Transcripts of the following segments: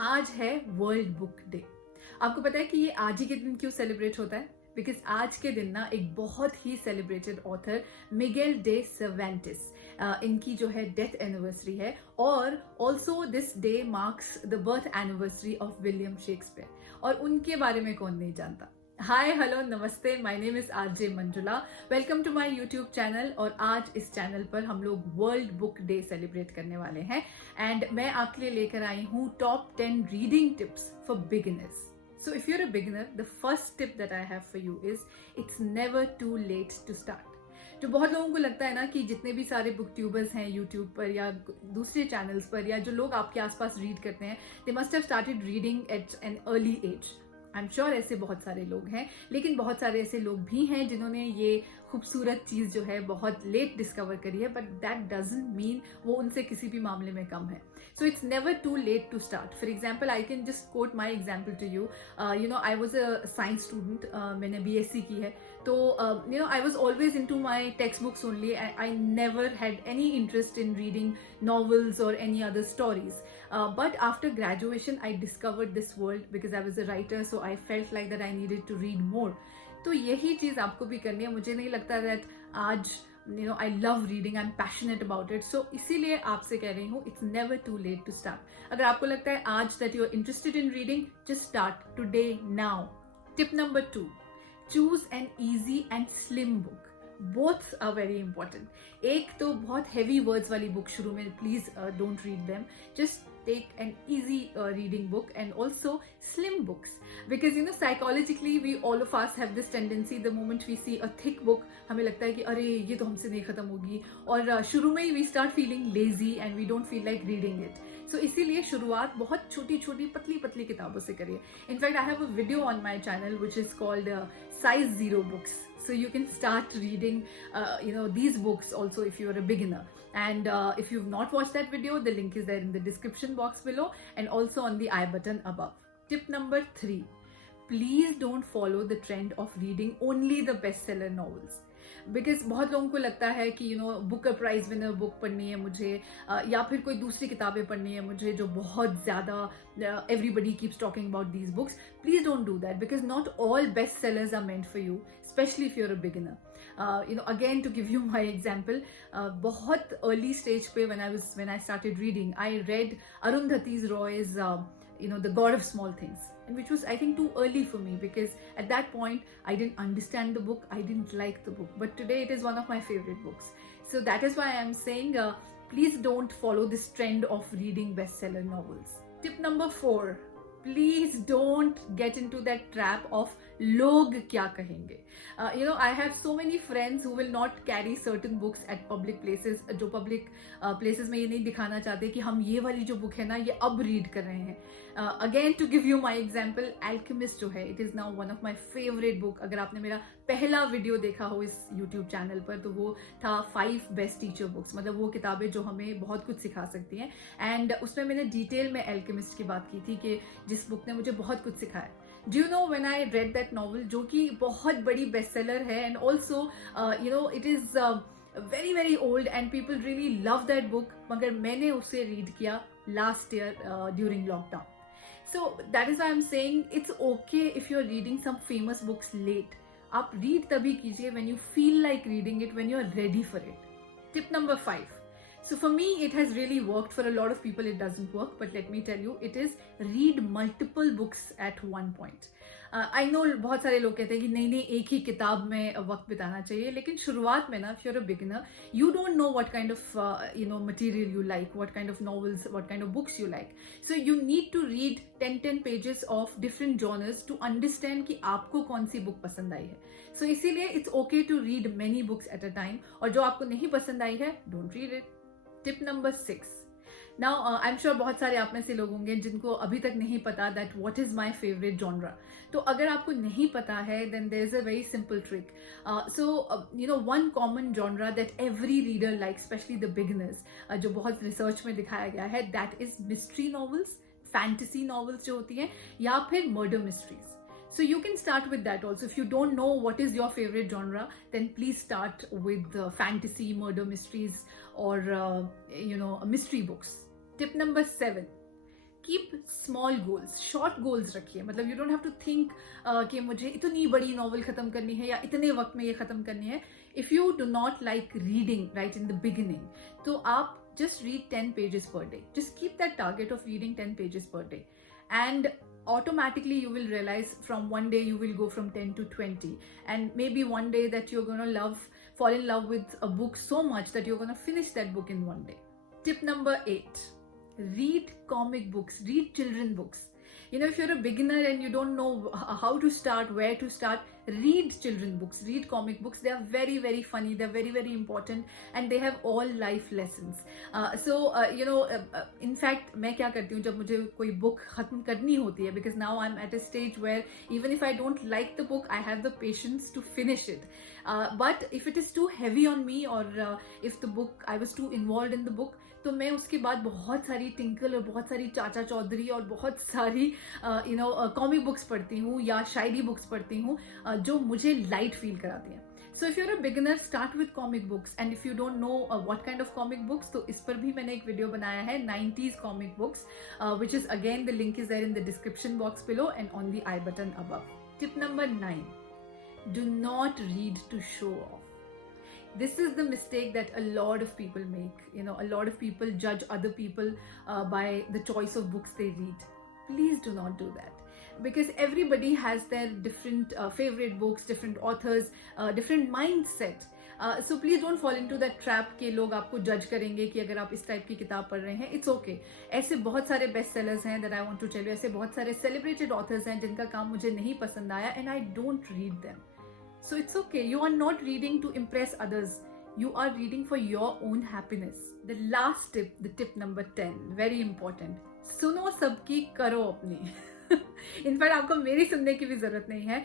आज है world book day. आपको पता है कि ये आज ही के दिन क्यों सेलिब्रेट होता है? बिकॉज आज के दिन ना एक बहुत ही celebrated author Miguel de Cervantes, इनकी जो है डेथ एनिवर्सरी है। और also this day marks the birth anniversary of William Shakespeare. और उनके बारे में कौन नहीं जानता। हाय हेलो नमस्ते, my name is RJ Manjula. Welcome to my YouTube channel. और आज इस चैनल पर हम लोग वर्ल्ड बुक डे सेलिब्रेट करने वाले हैं। एंड मैं आपके लिए लेकर आई हूँ top 10 reading tips for beginners. So if you're a beginner, the first tip that I have for you is it's never too late to start. जो बहुत लोगों को लगता है ना कि जितने भी सारे बुक ट्यूबर्स हैं यूट्यूब पर या दूसरे चैनल्स पर या जो लोग आपके आसपास रीड करते हैं, they must have started reading at an early age. I am sure ऐसे बहुत सारे लोग हैं, लेकिन बहुत सारे ऐसे लोग भी हैं जिन्होंने ये खूबसूरत चीज जो है बहुत लेट डिस्कवर करी है, बट दैट डजंट मीन वो उनसे किसी भी मामले में कम है। So it's never too late to start. For example, I can just quote my example to you. You know, I was a science student, मैंने BSc की है। तो you know, I was always into my text books only. I never had any interest in reading novels or any other stories. But after graduation, I discovered this world because I was a writer, so I felt like that I needed to read more. तो यही चीज आपको भी करनी है। मुझे नहीं लगता that आज I love reading, I'm passionate about it. So इसीलिए आपसे कह रही हूँ, it's never too late to start. अगर आपको लगता है आज that you're interested in reading, just start today, now. Tip number 2, choose an easy and slim book. Both are very important. एक तो बहुत हैवी वर्ड्स वाली बुक शुरू में please don't read them. Just take an easy reading book and also slim books, because you know psychologically we all of us have this tendency, the moment we see a thick book हमें लगता है कि अरे ये तो हमसे नहीं खत्म होगी, और शुरू में ही we start feeling lazy and we don't feel like reading it. So इसीलिए शुरुआत बहुत छोटी छोटी पतली पतली किताबों से करिए। In fact I have a video on my channel which is called Size Zero books. So you can start reading these books also if you're a beginner. And if you've not watched that video, the link is there in the description box below and also on the I button above. Tip number 3, please don't follow the trend of reading only the bestseller novels. Because बहुत लोगों को लगता है कि Booker prize winner book पढ़नी है मुझे, या फिर कोई दूसरी किताबें पढ़नी है मुझे जो बहुत ज़्यादा everybody keeps talking about these books. Please don't do that, because not all best sellers are meant for you, specially if you're a beginner. Again to give you my example, बहुत अर्ली स्टेज पे when I started reading, I read Arundhati Roy's The God of Small Things, and which was, I think, too early for me because at that point I didn't understand the book, I didn't like the book, but today it is one of my favorite books. So that is why I am saying please don't follow this trend of reading bestseller novels. Tip number 4, please don't get into that trap of log kya kahenge. I have so many friends who will not carry certain books at public places, जो public places में ये नहीं दिखाना चाहते कि हम ये वाली जो बुक है ना ये अब रीड कर रहे हैं। Again to give you my example, Alchemist जो है, it is now one of my favorite book. अगर आपने मेरा पहला वीडियो देखा हो इस YouTube चैनल पर तो वो था 5 बेस्ट टीचर बुक्स, मतलब वो किताबें जो हमें बहुत कुछ सिखा सकती हैं। एंड उसमें मैंने डिटेल में एल्केमिस्ट की बात की थी कि जिस बुक ने मुझे बहुत कुछ सिखाया। Do you know, when I read that novel, जो कि बहुत बड़ी बेस्ट सेलर है and also it is very very old and people really love that book, मगर मैंने उसे रीड किया last year during lockdown. So that is why I'm saying it's okay if you're reading some famous books late. आप read तभी कीजिए when you feel like reading it, when you're ready for it. Tip number 5. So for me, it has really worked. For a lot of people, it doesn't work. But let me tell you, it is read multiple books at one point. I know बहुत सारे लोग कहते हैं कि नहीं एक ही किताब में वक्त बिताना चाहिए, लेकिन शुरुआत में ना, if you're a beginner, you don't know what kind of material you like, what kind of novels, what kind of books you like. So you need to read 10 pages of different genres to understand कि आपको कौन सी book पसंद आई है. So इसीलिए it's okay to read many books at a time. और जो आपको नहीं पसंद आई है, don't read it. Tip number 6. Now, I'm sure बहुत सारे आप में से लोग होंगे जिनको अभी तक नहीं पता that what is my favorite genre. तो अगर आपको नहीं पता है, then there is a very simple trick. One common genre that every reader likes, especially the beginners, जो बहुत रिसर्च में दिखाया गया है, that is mystery novels, fantasy novels जो होती हैं, या फिर murder mysteries. So you can start with that also. If you don't know what is your favorite genre, then please start with fantasy, murder mysteries, or mystery books. Tip number 7, keep small goals, short goals रखिए. मतलब you don't have to think कि मुझे इतनी बड़ी novel खत्म करनी है या इतने वक्त में ये खत्म करनी है. If you do not like reading right in the beginning, तो आप just read 10 pages per day. Just keep that target of reading 10 pages per day. And automatically you will realize from one day you will go from 10 to 20. And maybe one day that you're going to fall in love with a book so much that you're going to finish that book in one day. Tip number 8. Read comic books, read children books. You know, if you're a beginner and you don't know how to start, where to start, read children books, read comic books. They are very, very funny. They're very, very important, and they have all life lessons. In fact, मैं क्या करती हूँ जब मुझे कोई book खत्म करनी होती है, because now I'm at a stage where even if I don't like the book, I have the patience to finish it. But if it is too heavy on me, or if the book, I was too involved in the book, तो मैं उसके बाद बहुत सारी tinkle और बहुत सारी चाचा चौधरी और बहुत सारी कॉमिक बुक्स पढ़ती हूँ या शायरी बुक्स पढ़ती हूँ जो मुझे लाइट फील कराती हैं. So if you're a beginner, start with comic books. And if you don't know what kind of comic books, तो इस पर भी मैंने एक वीडियो बनाया है, 90s comic books, which is again the link is there in the description box below and on the i button above. Tip number 9. Do not read to show off. This is the mistake that a lot of people make. You know, a lot of people judge other people by the choice of books they read. Please do not do that, because everybody has their different favorite books, different authors, different mindset. So please don't fall into that trap कि लोग आपको जज करेंगे कि अगर आप इस type की किताब पढ़ रहे हैं. It's okay. ऐसे बहुत सारे बेस्ट सेलर्स हैं that I want to tell you. ऐसे बहुत सारे celebrated authors हैं जिनका काम मुझे नहीं पसंद आया, and I don't read them. So it's okay. You are not reading to impress others. You are reading for your own happiness. The last tip, the tip number 10, very important. सुनो सबकी, करो अपनी. इनफैक्ट आपको मेरी सुनने की भी जरूरत नहीं है.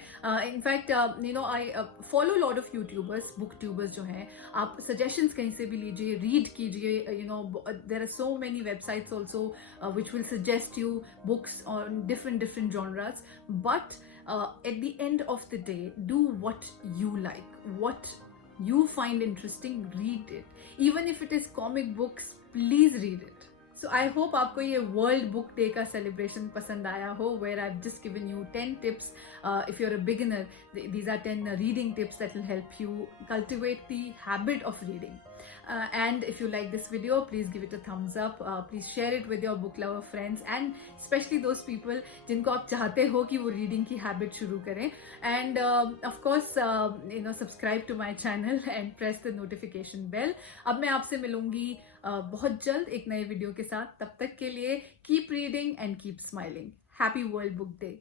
In fact I follow lot of YouTubers, book tubers जो हैं. आप सजेशंस कहीं से भी लीजिए, रीड कीजिए. There are so many websites also which will suggest you books on different genres. But at the end of the day, do what you like, what you find interesting, read it. Even if it is comic books, please read it. So I hope आपको ये World Book Day का celebration पसंद आया हो, where I've just given you 10 tips. If you're a beginner, these are 10 reading tips that will help you cultivate the habit of reading. And if you like this video, please give it a thumbs up. Please share it with your book lover friends, and especially those people जिनको आप चाहते हो कि वो reading की habit शुरू करें. And of course, subscribe to my channel and press the notification bell. अब मैं आपसे मिलूंगी बहुत जल्द एक नए वीडियो के साथ. तब तक के लिए keep reading and keep smiling. Happy World Book Day.